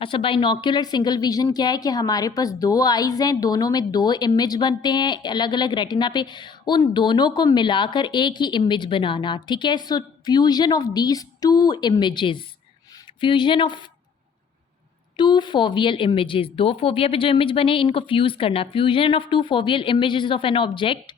अच्छा, binocular single vision क्या है कि हमारे पास दो आइज़ हैं, दोनों में दो इमेज बनते हैं अलग अलग रेटिना पे, उन दोनों को मिलाकर एक ही इमेज बनाना, ठीक है। So fusion of these two images, fusion of two foveal images, दो फोविया पे जो इमेज बने इनको फ्यूज करना, fusion of two foveal images of an object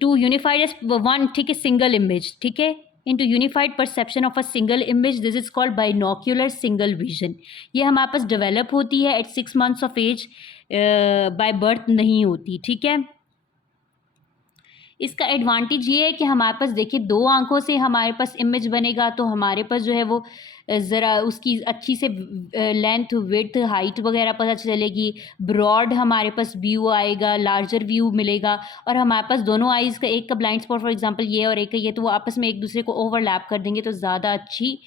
to unified as one, ठीक है, सिंगल इमेज, ठीक है, into unified perception of a single image. This is called binocular single vision. ये हमारे पास डेवलप होती है at 6 months of age, by birth नहीं होती, ठीक है। इसका एडवांटेज ये है कि हमारे पास देखिए दो आंखों से हमारे पास इमेज बनेगा तो हमारे पास जो है वो ज़रा उसकी अच्छी से लेंथ विड्थ हाइट वगैरह पता चलेगी, ब्रॉड हमारे पास व्यू आएगा, लार्जर व्यू मिलेगा, और हमारे पास दोनों आइज़ का, एक का ब्लाइंड स्पॉट फॉर एग्जांपल ये और एक का ये, तो वो आपस में एक दूसरे को ओवरलैप कर देंगे तो ज़्यादा अच्छी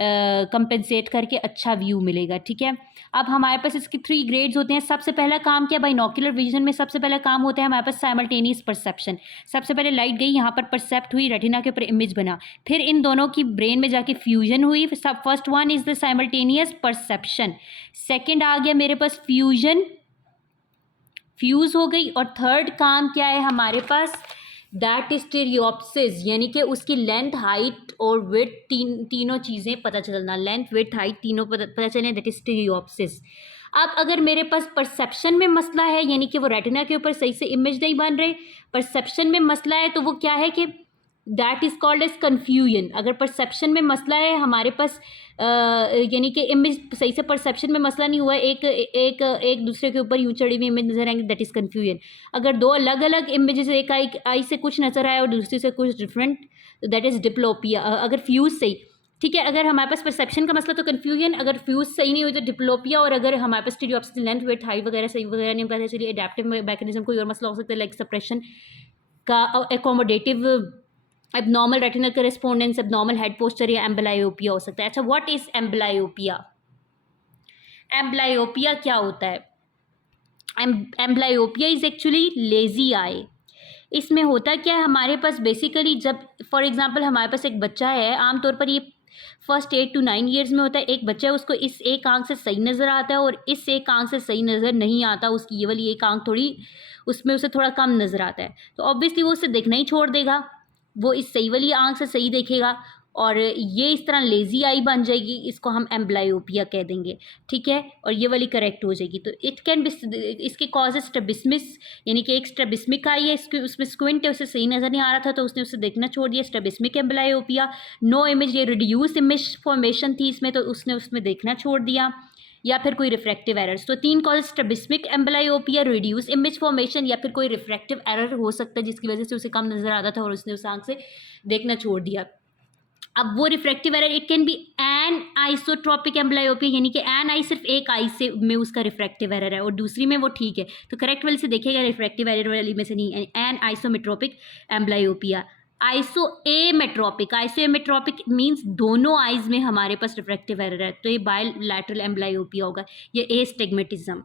कंपेंसेट करके अच्छा व्यू मिलेगा, ठीक है। अब हमारे पास इसके 3 ग्रेड्स होते हैं। सबसे पहला काम क्या, बाइनोक्यूलर विजन में सबसे पहला काम होता है हमारे पास साइमल्टेनियस परसेप्शन। सबसे पहले लाइट गई, यहाँ पर परसेप्ट हुई, रेटिना के ऊपर इमेज बना, फिर इन दोनों की ब्रेन में जाके फ्यूजन हुई। First one is the simultaneous perception, second आ गया मेरे पास फ्यूजन, फ्यूज हो गई, और थर्ड काम क्या है हमारे पास, दैट इज स्टीरियोप्सिस, यानी कि उसकी लेंथ हाइट और विड्थ तीनों चीज़ें पता चलना, लेंथ विड्थ हाइट तीनों पता चलें, दैट इज स्टीरियोप्सिस। अब अगर मेरे पास परसेप्शन में मसला है, यानी कि वो रेटिना के ऊपर सही से इमेज नहीं बन रहे, परसेप्शन में मसला है, तो वो क्या है कि that is called as confusion. अगर परसेप्शन में मसला है हमारे पास, यानी कि इमेज सही से परसेप्शन में मसला नहीं हुआ, एक दूसरे के ऊपर यूँ चढ़ी हुई इमेज नजर आएंगे, दैट इज़ कन्फ्यूजन। अगर दो अलग अलग इमेजेस, एक आई से कुछ नजर आया और दूसरी से कुछ डिफरेंट, तो दैट इज़ डिप्लोपिया। अगर फ्यूज सही, ठीक है, अगर हमारे पास परसेप्शन का मसला तो कन्फ्यूजन, अगर फ्यूज सही नहीं हुई तो डिप्लोपिया, और अगर हमारे पास स्टीरियोप्सिस लेंथ विड्थ हाइट वगैरह सही वगैरह नहीं पता चलिए एडेप्टिव मैकेनिज्म कोई और मसला हो सकता है, लाइक सप्रेशन का, accommodative abnormal retinal correspondence, abnormal head posture या एम्ब्लायोपिया हो सकता है। अच्छा, व्हाट इज एम्ब्लायोपिया? एम्ब्लायोपिया क्या होता है? Amblyopia is actually lazy I. इसमें होता क्या है हमारे पास बेसिकली, जब फॉर एग्जांपल हमारे पास एक बच्चा है, आमतौर पर ये फर्स्ट 8 to 9 ईयर्स में होता है, एक बच्चा है उसको इस एक आंख से सही नज़र आता है और इस एक आंख से सही नज़र नहीं आता, उसकी ये वाली एक आंख थोड़ी उसमें उसे थोड़ा कम नज़र आता है, तो ऑब्वियसली वो उसे देखना ही छोड़ देगा, वो इस सही वाली आंख से सही देखेगा और ये इस तरह लेज़ी आई बन जाएगी, इसको हम एम्ब्लायोपिया कह देंगे, ठीक है, और ये वाली करेक्ट हो जाएगी। तो इट कैन बी, इसके कॉजेज स्ट्रैबिस्मस, यानी कि एक स्ट्रैबिस्मिक आई है, इसके उसमें स्क्विंट है, उसे सही नज़र नहीं आ रहा था तो उसने उसे देखना छोड़ दिया, स्ट्रैबिस्मिक एम्ब्लायोपिया। नो इमेज, ये रिड्यूस इमेज फॉर्मेशन थी इसमें, तो उसने उसमें देखना छोड़ दिया, या फिर कोई रिफ्रैक्टिव एरर्स। तो 3 causes, strabismic amblyopia, reduce image formation, या फिर कोई रिफ्रैक्टिव एरर हो सकता है जिसकी वजह से उसे कम नज़र आता था और उसने उस आंख से देखना छोड़ दिया। अब वो refractive error, it can be an isotropic amblyopia, यानी कि एन आई सिर्फ एक आई से में उसका रिफ्रैक्टिव एरर है और दूसरी में वो ठीक है, तो करेक्ट वाली से देखेगा, रिफ्रैक्टिव एरर वाली में से नहीं। An isometropic amblyopia. Isometropic, isometropic means दोनों आइज में हमारे पास रिफ्रैक्टिव एरर है, तो ये बायलैटरल एम्ब्लायोपिया होगा, ये एस्टिग्मेटिज्म।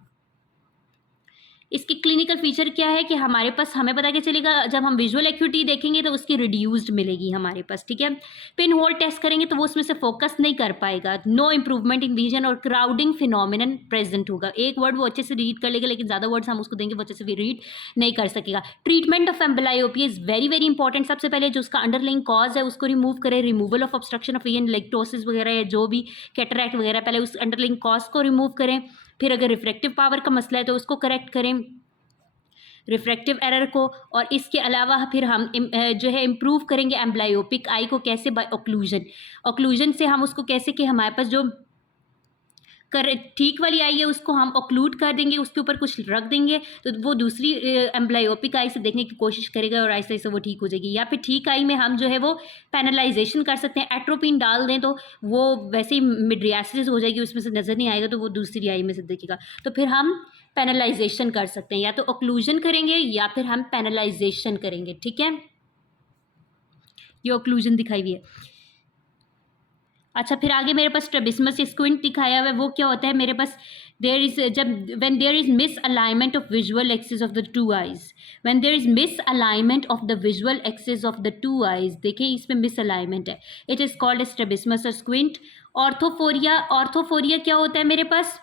इसकी क्लिनिकल फीचर क्या है कि हमारे पास हमें पता क्या चलेगा, जब हम विजुअल एक्यूटी देखेंगे तो उसकी रिड्यूस्ड मिलेगी हमारे पास, ठीक है। पिन होल टेस्ट करेंगे तो वो उसमें से फोकस नहीं कर पाएगा, नो इंप्रूवमेंट इन विजन, और क्राउडिंग फिनोमिनन प्रेजेंट होगा। एक वर्ड वो अच्छे से रीड कर लेगा लेकिन ज़्यादा वर्ड्स हम उसको देंगे वो अच्छे से रीड नहीं कर सकेगा। Treatment of amblyopia is very very important. सबसे पहले जो उसका अंडरलाइंग कॉज है उसको रिमूव करें, removal of obstruction of vision, लेक्टोसिस वगैरह या जो भी कैटरैक्ट वगैरह, पहले उस अंडरलाइंग कॉज को रिमूव करें, फिर अगर रिफ्रैक्टिव पावर का मसला है तो उसको करेक्ट करें, रिफ्रैक्टिव एरर को, और इसके अलावा फिर हम जो है इम्प्रूव करेंगे एम्ब्लायोपिक आई को कैसे, बाय ओक्लूजन। ओक्लूजन से हम उसको कैसे कि हमारे पास जो ठीक वाली आई है उसको हम ऑक्लूड कर देंगे, उसके ऊपर कुछ रख देंगे तो वो दूसरी एम्ब्लायोपिक आई से देखने की कोशिश करेगा और ऐसे ऐसे वो ठीक हो जाएगी। या फिर ठीक आई में हम जो है वो पैनलाइजेशन कर सकते हैं, एट्रोपिन डाल दें तो वो वैसे ही मिड्रियासिस हो जाएगी, उसमें से नज़र नहीं आएगा तो वो दूसरी आई में से देखेगा, तो फिर हम पैनलाइजेशन कर सकते हैं, या तो ऑक्लूजन करेंगे या फिर हम पैनलाइजेशन करेंगे, ठीक है। ये ऑक्लूजन दिखाई हुई है। अच्छा, फिर आगे मेरे पास स्ट्रैबिस्मस स्क्विंट दिखाया हुआ है, वो क्या होता है मेरे पास, देयर इज जब when there is misalignment of visual axis of the two eyes, when there is misalignment of the visual axis of the two eyes, देखिए इसमें मिस अलाइनमेंट है, it is called strabismus squint. Orthophoria, orthophoria क्या होता है मेरे पास?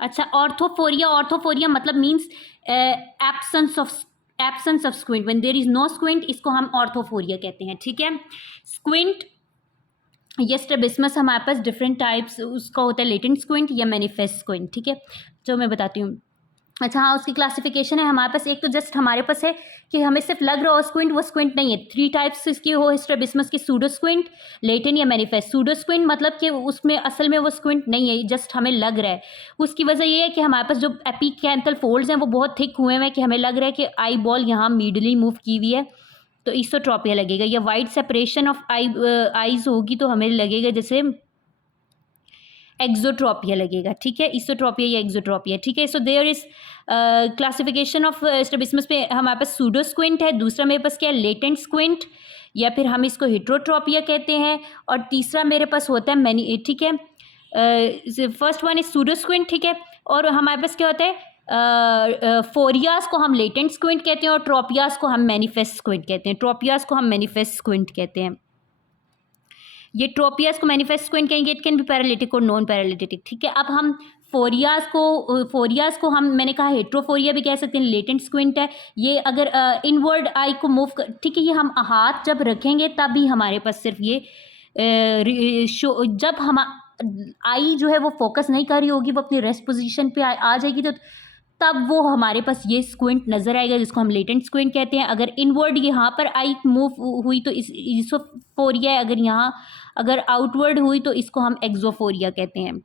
अच्छा, orthophoria, orthophoria मतलब means absence of squint, when there is no squint, इसको हम ऑर्थोफोरिया कहते हैं। ठीक है, स्क्विंट ये स्ट्रैबिस्मस हमारे पास डिफरेंट टाइप्स उसका होता है, लेटेंट स्क्विंट या मैनिफेस्ट स्क्विंट। ठीक है, जो मैं बताती हूँ। अच्छा हाँ, उसकी क्लासिफिकेशन है हमारे पास। एक तो जस्ट हमारे पास है कि हमें सिर्फ लग रहा हो स्क्विंट, वो स्क्विंट नहीं है। 3 टाइप्स इसकी हो स्ट्रैबिस्मस की, सूडो स्क्विंट, लेटेंट या मैनिफेस्ट। सूडो स्क्विंट मतलब कि उसमें असल में वो स्क्विंट नहीं है, जस्ट हमें लग रहा है। उसकी वजह ये है कि हमारे पास जो एपिकैंथल फोल्ड्स हैं वो बहुत थिक हुए हैं कि हमें लग रहा है कि आई बॉल यहाँ मीडली मूव की हुई है, तो इसोट्रोपिया लगेगा। या वाइड सेपरेशन ऑफ आईज होगी तो हमें लगेगा जैसे एक्सोट्रोपिया लगेगा। ठीक है, इसोट्रोपिया या एक्सोट्रोपिया। ठीक है, so there is classification of strabismus पे हमारे पास सूडो स्क्विंट है, दूसरा मेरे पास क्या है, लेटेंट स्क्विंट, या फिर हम इसको हेट्रोट्रोपिया कहते हैं, और तीसरा मेरे पास होता है मैनी। ठीक है, first one is pseudo squint. ठीक है, और हमारे पास क्या होता है, फोरियाज को हम लेटेंट स्क्विंट कहते हैं और ट्रोपियाज को हम मैनिफेस्ट स्क्विंट कहते हैं। ट्रोपियाज को हम मैनिफेस्ट स्क्विंट कहते हैं। ये ट्रोपियाज को मैनिफेस्ट स्क्विंट कहेंगे। इट कैन बी पैरालिटिक और नॉन पैरालिटिक। ठीक है, अब हम फोरियाज को हम, मैंने कहा हेट्रोफोरिया भी कह सकते हैं, लेटेंट स्क्विंट है ये। अगर इनवर्ड आई को मूव ठीक है, ये हम हाथ जब रखेंगे तभी हमारे पास सिर्फ ये जब हम आई जो है वो फोकस नहीं कर रही होगी, वो अपनी रेस्ट पोजीशन पे आ जाएगी, तो तब वो हमारे पास ये स्क्विंट नजर आएगा, जिसको हम लेटेंट स्क्विंट कहते हैं। अगर इनवर्ड यहाँ पर आई मूव हुई तो इसोफोरिया है, अगर आउटवर्ड हुई तो इसको हम एक्सोफोरिया कहते हैं।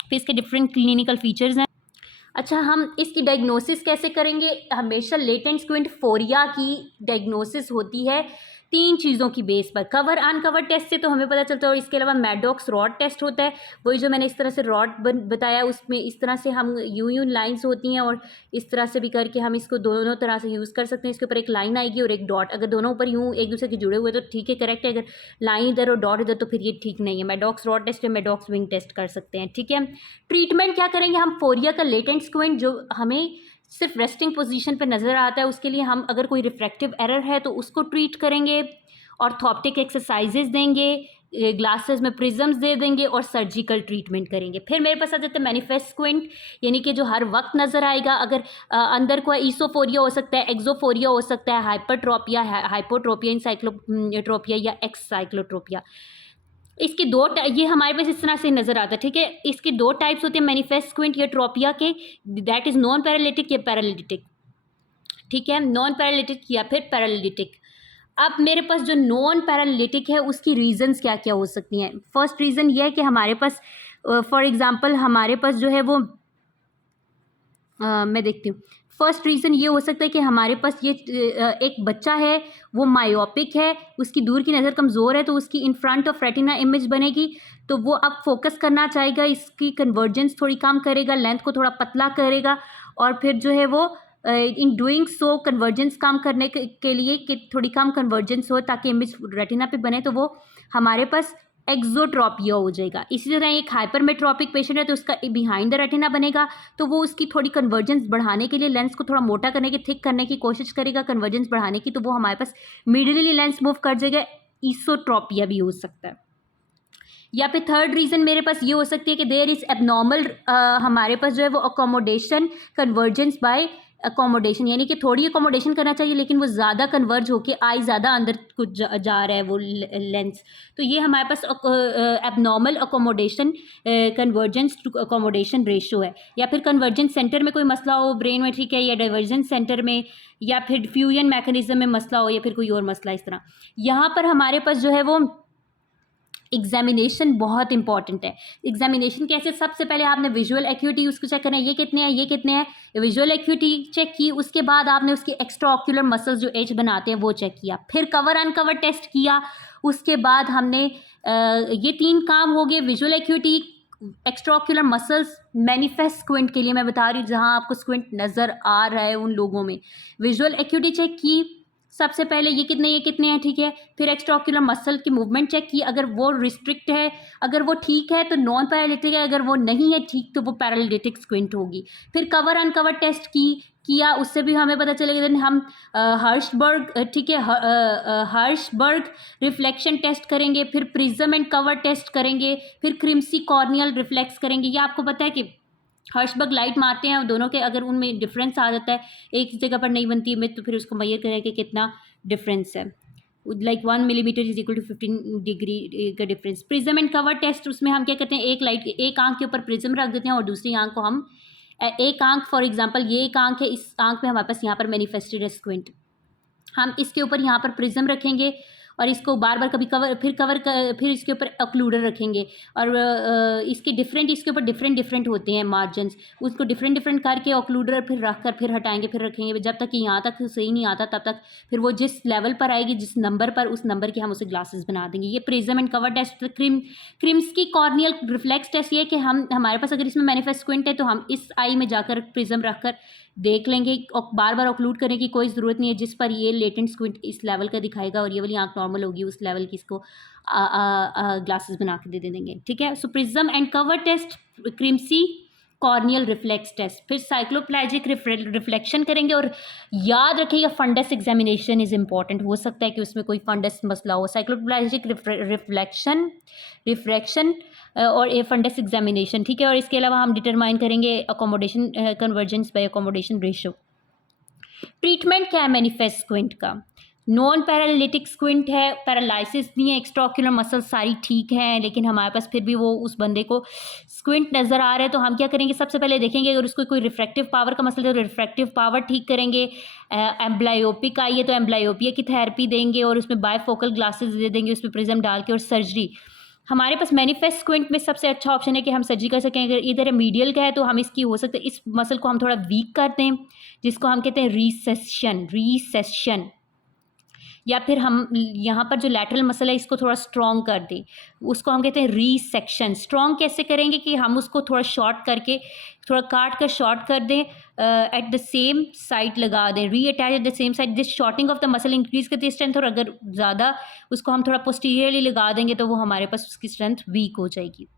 फिर इसके डिफरेंट क्लिनिकल फीचर्स हैं। अच्छा, हम इसकी डायग्नोसिस कैसे करेंगे? हमेशा लेटेंट स्क्विंट फोरिया की डायग्नोसिस होती है 3 चीज़ों की बेस पर। कवर अनकवर टेस्ट से तो हमें पता चलता है, और इसके अलावा मैडॉक्स रॉड टेस्ट होता है, वही जो मैंने इस तरह से रॉड बताया, उसमें इस तरह से हम यूं लाइंस होती हैं, और इस तरह से भी करके हम इसको दोनों तरह से यूज़ कर सकते हैं। इसके ऊपर एक लाइन आएगी और एक डॉट, अगर दोनों ऊपर यूँ एक दूसरे के जुड़े हुए तो ठीक है, करेक्ट है। अगर लाइन इधर और डॉट इधर तो फिर ये ठीक नहीं है। मैडॉक्स रॉड टेस्ट या मैडॉक्स विंग टेस्ट कर सकते हैं। ठीक है, ट्रीटमेंट क्या करेंगे हम? फोरिया का लेटेंट स्क्विंट जो हमें सिर्फ रेस्टिंग पोजीशन पर नज़र आता है, उसके लिए हम अगर कोई रिफ्रैक्टिव एरर है तो उसको ट्रीट करेंगे, ऑर्थोप्टिक एक्सरसाइजेज देंगे, ग्लासेस में प्रिज्म्स दे देंगे, और सर्जिकल ट्रीटमेंट करेंगे। फिर मेरे पास आ जाता है मैनिफेस्ट स्क्विंट, यानी कि जो हर वक्त नज़र आएगा। अगर अंदर कोई इसोफोरिया हो सकता है, एक्सोफोरिया हो सकता है, हाइपरट्रोपिया, हाइपोट्रोपिया, इनसाइक्लोट्रोपिया या एक्साइक्लोट्रोपिया। इसके ये हमारे पास इस तरह से नज़र आता है। ठीक है, इसके 2 टाइप्स होते हैं मैनिफेस्ट स्क्विंट या ट्रोपिया के, दैट इज़ नॉन पैरालिटिक या पैरालिटिक। ठीक है, नॉन पैरालिटिक या फिर पैरालिटिक। अब मेरे पास जो नॉन पैरालिटिक है उसकी रीजंस क्या क्या हो सकती हैं? फर्स्ट रीज़न ये है कि हमारे पास फॉर एग्जांपल हमारे पास जो है वो मैं देखती हूँ। फर्स्ट रीज़न ये हो सकता है कि हमारे पास ये एक बच्चा है, वो मायोपिक है, उसकी दूर की नज़र कमज़ोर है, तो उसकी in front of retina image बनेगी, तो वो अब फोकस करना चाहेगा, इसकी कन्वर्जेंस थोड़ी कम करेगा, लेंथ को थोड़ा पतला करेगा, और फिर जो है वो इन डूइंग सो कन्वर्जेंस कम करने के लिए कि थोड़ी कम कन्वर्जेंस हो ताकि इमेज रेटिना पे बने, तो वो हमारे पास एक्सोट्रोपिया हो जाएगा। इसी तरह एक हाइपरमेट्रोपिक पेशेंट है तो उसका बिहाइंड द रेटिना बनेगा, तो वो उसकी थोड़ी कन्वर्जेंस बढ़ाने के लिए लेंस को थोड़ा मोटा करने की, थिक करने की कोशिश करेगा, कन्वर्जेंस बढ़ाने की, तो वो हमारे पास मिडिली लेंस मूव कर जाएगा। इसोट्रोपिया भी हो सकता है। या फिर थर्ड रीज़न मेरे पास ये हो सकती है कि देयर इज़ एबनॉर्मल, हमारे पास जो है वो अकोमोडेशन कन्वर्जेंस बाय अकोमोडेशन, यानी कि थोड़ी अकोमोडेशन करना चाहिए लेकिन वो ज़्यादा कन्वर्ज होके आई ज़्यादा अंदर कुछ जा रहा है वो लेंस, तो ये हमारे पास abnormal accommodation convergence to accommodation ratio है। या फिर कन्वर्जेंस सेंटर में कोई मसला हो ब्रेन में, ठीक है, या डाइवर्जेंस सेंटर में, या फिर डिफ्यूजन मैकेनिज्म में मसला हो, या फिर कोई और मसला। इस तरह यहाँ पर हमारे पास जो है वो एग्जामिनेशन बहुत इंपॉर्टेंट है। एग्जामिनेशन कैसे? सबसे पहले आपने विजुअल एक्यूटी उसको चेक करना है, ये कितने हैं, ये कितने हैं, विजुअल एक्यूटी चेक की, उसके बाद आपने उसके एक्स्ट्रा ऑक्यूलर मसल्स जो एज बनाते हैं वो चेक किया, फिर कवर अनकवर टेस्ट किया, उसके बाद हमने ये 3 काम हो गए, visual acuity, extra ocular muscles, manifest squint के लिए मैं बता रही हूँ जहाँ आपको स्क्विंट नज़र आ रहा है उन लोगों में। विजुअल एक्यूटी चेक की, सबसे पहले ये कितने हैं, ठीक है। फिर एक्स्ट्राओक्यूलर मसल की मूवमेंट चेक की, अगर वो रिस्ट्रिक्ट है, अगर वो ठीक है तो नॉन पैरालिटिक है, अगर वो नहीं है ठीक तो वो पैरालिटिक स्क्विंट होगी। फिर कवर अनकवर टेस्ट किया, उससे भी हमें पता चलेगा। देन हम हर्शबर्ग, ठीक है, हर्शबर्ग रिफ्लेक्शन टेस्ट करेंगे, फिर प्रिज्म एंड कवर टेस्ट करेंगे, फिर क्रिम्सी कॉर्नियल रिफ्लेक्स करेंगे। ये आपको पता है कि हर्शबर्ग लाइट मारते हैं, दोनों के अगर उनमें डिफरेंस आ जाता है, एक जगह पर नहीं बनती है तो फिर उसको मैयर करें कि कितना डिफरेंस है। Like 1 millimetre is equal to 15 degree का difference. Prism and cover test, उसमें हम क्या करते हैं, एक आंख के ऊपर प्रिज्म रख देते हैं और दूसरी आंख को हम एक आंख, फॉर एग्जांपल ये एक आंख है, इस आंख में हमारे पास यहाँ पर मैनिफेस्टेड है स्क्विंट, हम इसके ऊपर यहाँ पर प्रिज्म रखेंगे और इसको बार बार कभी फिर इसके ऊपर ऑक्लूडर रखेंगे और इसके ऊपर डिफरेंट होते हैं मार्जिन्स, उसको डिफरेंट करके ऑक्लूडर फिर रख कर फिर हटाएंगे, फिर रखेंगे, जब तक कि यहाँ तक सही नहीं आता तब तक फिर वो जिस लेवल पर आएगी, जिस नंबर पर, उस नंबर के हम उसे ग्लासेस बना देंगे। ये prism and cover test. Crimes की कॉर्नियल रिफ्लेक्स टेस्ट ये है कि हमारे पास अगर इसमें मैनिफेस्ट स्क्विंट है तो हम इस आई में जाकर प्रिज्म रख कर देख लेंगे और बार बार ऑक्लूड करने की कोई ज़रूरत नहीं है, जिस पर ये लेटेंट स्क्विंट इस लेवल का दिखाएगा और ये वाली आंख नॉर्मल होगी, उस लेवल की इसको ग्लासेस बना के दे देंगे, ठीक है। So prism and cover test, Krimsky corneal reflex test, फिर साइक्लोप्लेजिक रिफ्लेक्शन करेंगे। और याद रखिएगा फंडस एग्जामिनेशन इज़ इंपॉर्टेंट, हो सकता है कि उसमें कोई फंडस मसला हो। साइक्लोप्लेजिक रिफ्लेक्शन और ए फंडस एग्जामिनेशन, ठीक है। और इसके अलावा हम डिटरमाइन करेंगे accommodation convergence by accommodation ratio. Treatment क्या है मैनिफेस्ट स्क्विंट का? नॉन पैरालिटिक स्क्विंट है, पैरालिसिस नहीं है, एक्स्ट्राओक्यूलर मसल सारी ठीक हैं, लेकिन हमारे पास फिर भी वो उस बंदे को स्क्विंट नज़र आ रहा है, तो हम क्या करेंगे, सबसे पहले देखेंगे अगर उसको कोई रिफ्रैक्टिव पावर का मसला है तो रिफ्रैक्टिव पावर ठीक करेंगे। एम्ब्लायोपिक आई है तो एम्ब्लायोपिया की थेरेपी देंगे और उसमें बायफोकल ग्लासेस दे देंगे, उसमें प्रिज्म डाल के। और सर्जरी, हमारे पास मैनिफेस्ट स्क्विंट में सबसे अच्छा ऑप्शन है कि हम सर्जरी कर सकें। अगर इधर मीडियल का है तो हम इसकी हो सकता है इस मसल को हम थोड़ा वीक करते हैं, जिसको हम कहते हैं रीसेशन, या फिर हम यहाँ पर जो लैटरल मसल है इसको थोड़ा स्ट्रॉन्ग कर दें, उसको हम कहते हैं रीसेक्शन। स्ट्रॉन्ग कैसे करेंगे कि हम उसको थोड़ा शॉर्ट करके, थोड़ा काट कर शॉर्ट कर दें, एट द सेम साइड लगा दें, reattach at the same side. This shorting of the muscle increase करती है स्ट्रेंथ, और अगर ज़्यादा उसको हम थोड़ा पोस्टीरियरली लगा देंगे तो वो हमारे पास उसकी स्ट्रेंथ वीक हो जाएगी।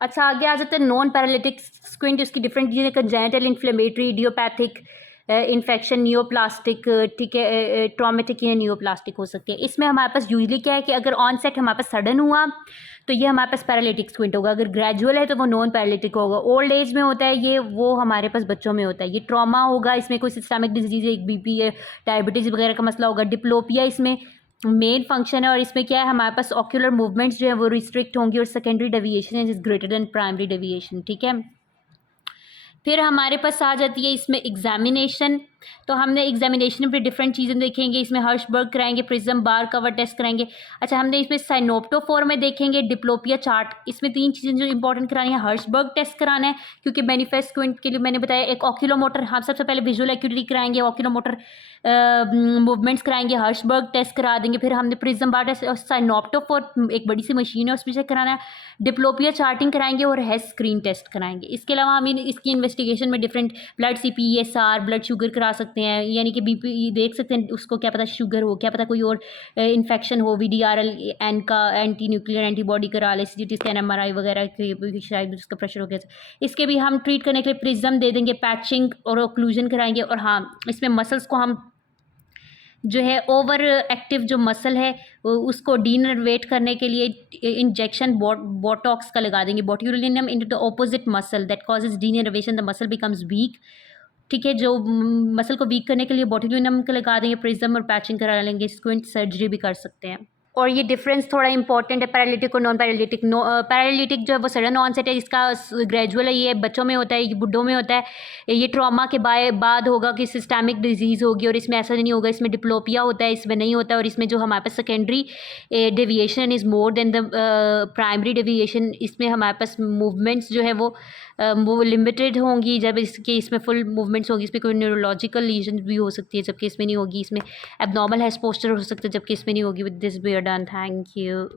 अच्छा, आगे आ जाते हैं नॉन पैरालिटिक स्क्विंट। उसकी डिफरेंट चीज़ें, congenital, inflammatory, idiopathic, infection, neoplastic, ठीक है, ट्रॉमेटिक या नियोप्लास्टिक हो सकती है। इसमें हमारे पास यूजली क्या है कि अगर ऑनसेट हमारे पास सडन हुआ तो ये हमारे पास पैरालिटिक स्क्विंट होगा, अगर ग्रेजुअल है तो वो नॉन पैरालिटिक होगा। ओल्ड एज में होता है ये, वो हमारे पास बच्चों में होता है। ये ट्रॉमा होगा, इसमें कोई सिस्टमिक डिजीज़ है, एक बीपी है, डायबिटीज़ वगैरह का मसला होगा। डिप्लोपिया इसमें मेन फंक्शन है, और इसमें क्या है, हमारे पास ऑक्यूलर मूवमेंट्स जो है वो रिस्ट्रिक्ट होंगी और secondary deviation is greater than primary deviation, ठीक है। फिर हमारे पास आ जाती है इसमें एग्जामिनेशन। तो हमने एग्जामिनेशन पे डिफरेंट चीज़ें देखेंगे, इसमें हर्शबर्ग कराएंगे, प्रिज्म बार कवर टेस्ट कराएंगे। अच्छा, हमने इसमें साइनोप्टोफोर में देखेंगे डिप्लोपिया चार्ट। इसमें 3 चीज़ें जो इंपॉर्टेंट करानी है, हर्शबर्ग टेस्ट कराना है क्योंकि मैनिफेस्ट स्क्विंट के लिए मैंने बताया, एक ऑक्यूलोमोटर, हम सबसे पहले विजुअल एक्यूटी कराएंगे, ऑक्यूलोमोटर मूवमेंट्स कराएंगे, हर्शबर्ग टेस्ट करा देंगे। फिर हमने प्रिज्म बार टेस्ट और साइनोप्टोफोर एक बड़ी सी मशीन है उसमें से कराना है, डिप्लोपिया चार्टिंग कराएंगे और हेस स्क्रीन टेस्ट कराएंगे। इसके अलावा हम इसकी इन्वेस्टिगेशन में different blood CPSR, blood sugar करा सकते हैं, यानी कि BP देख सकते हैं, उसको क्या पता शुगर हो, क्या पता कोई और इन्फेक्शन हो, VDRL एन का एंटी न्यूक्लियर एंटीबॉडी करा ले, CT स्कैन, MRI वगैरह के, शायद उसका प्रेशर हो गया। इसके भी हम ट्रीट करने के लिए प्रिज्म दे देंगे, पैचिंग और ओक्लूजन कराएंगे। और हाँ, इसमें मसल्स को हम जो है ओवर एक्टिव जो मसल है उसको डीनर्वेट करने के लिए इंजेक्शन बोटॉक्स का लगा देंगे, botulinum into the opposite muscle that causes denervation, the muscle becomes weak, ठीक है। जो मसल को वीक करने के लिए बोट्यूलिनम का लगा देंगे, प्रिज्म और पैचिंग करा लेंगे, स्क्विंट सर्जरी भी कर सकते हैं। और ये डिफरेंस थोड़ा इंपॉर्टेंट है पैरालिटिक और नॉन पैरालिटिक। पैरालिटिक जो है वो सडन ऑनसेट है, इसका ग्रेजुअल है, ये बच्चों में होता है, ये बुढ़ों में होता है, ये ट्रॉमा के बाद होगा कि सिस्टमिक डिजीज़ होगी, और इसमें ऐसा नहीं होगा, इसमें डिप्लोपिया होता है, इसमें नहीं होता है। और इसमें जो हमारे पास secondary deviation is more than the primary deviation, इसमें हमारे पास मूवमेंट्स जो है वो लिमिटेड होंगी, जब इसमें फुल मूवमेंट्स होगी। इसमें कोई न्यूरोलॉजिकल लीजन भी हो सकती है जबकि इसमें नहीं होगी, इसमें एबनॉर्मल हेड पोस्चर हो सकता है जबकि इसमें नहीं होगी। With this we are done, thank you.